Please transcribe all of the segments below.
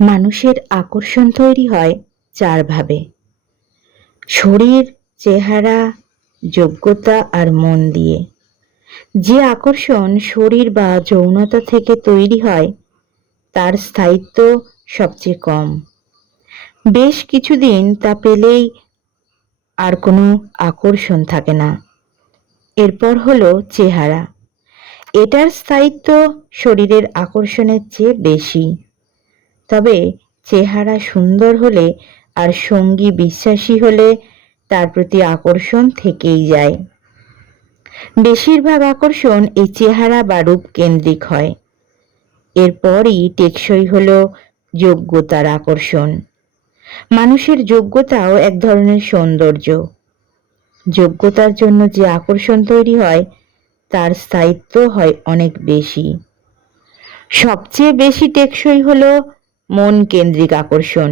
মানুষের আকর্ষণ তৈরি হয় চারভাবে: শরীর, চেহারা, যোগ্যতা আর মন দিয়ে। যে আকর্ষণ শরীর বা যৌনতা থেকে তৈরি হয় তার স্থায়িত্ব সবচেয়ে কম। বেশ কিছুদিন তা পেলেই আর কোনো আকর্ষণ থাকে না। এরপর হলো চেহারা। এটার স্থায়িত্ব শরীরের আকর্ষণের চেয়ে বেশি। তবে চেহারা সুন্দর হলে আর সঙ্গী বিশ্বাসী হলে তার প্রতি আকর্ষণ থেকেই যায়। বেশিরভাগ আকর্ষণ এই চেহারা বা রূপ কেন্দ্রিক হয়। এরপরই টেকসই হলো যোগ্যতার আকর্ষণ। মানুষের যোগ্যতাও এক ধরনের সৌন্দর্য। যোগ্যতার জন্য যে আকর্ষণ তৈরি হয় তার স্থায়িত্ব হয় অনেক বেশি। সবচেয়ে বেশি টেকসই হলো মন কেন্দ্রিক আকর্ষণ।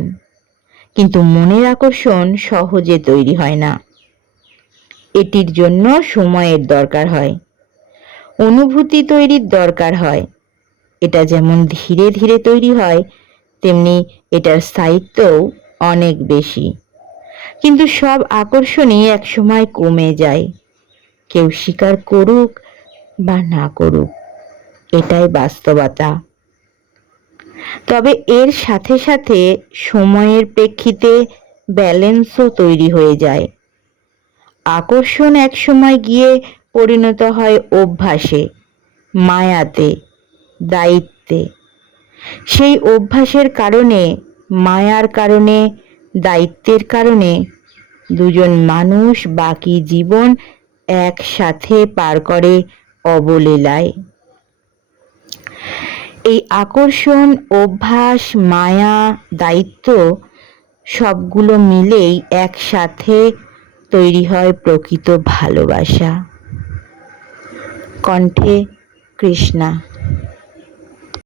কিন্তু মনের আকর্ষণ সহজে তৈরি হয় না। এটির জন্য সময়ের দরকার হয়, অনুভূতি তৈরির দরকার হয়। এটা যেমন ধীরে ধীরে তৈরি হয়, তেমনি এটার স্থায়িত্বও অনেক বেশি। কিন্তু সব আকর্ষণই একসময় কমে যায়, কেউ স্বীকার করুক বা না করুক, এটাই বাস্তবতা। তবে এর সাথে সাথে সময়ের প্রেক্ষিতে ব্যালেন্সও তৈরি হয়ে যায়। আকর্ষণ একসময় গিয়ে পরিণত হয় অভ্যাসে, মায়াতে, দায়িত্বে। সেই অভ্যাসের কারণে, মায়ার কারণে, দায়িত্বের কারণে দুজন মানুষ বাকি জীবন একসাথে পার করে অবলীলায়। এই আকর্ষণ, অভ্যাস, মায়া, দায়িত্ব সবগুলো মিলেই একসাথে তৈরি হয় প্রকৃত ভালোবাসা। কণ্ঠে কৃষ্ণা।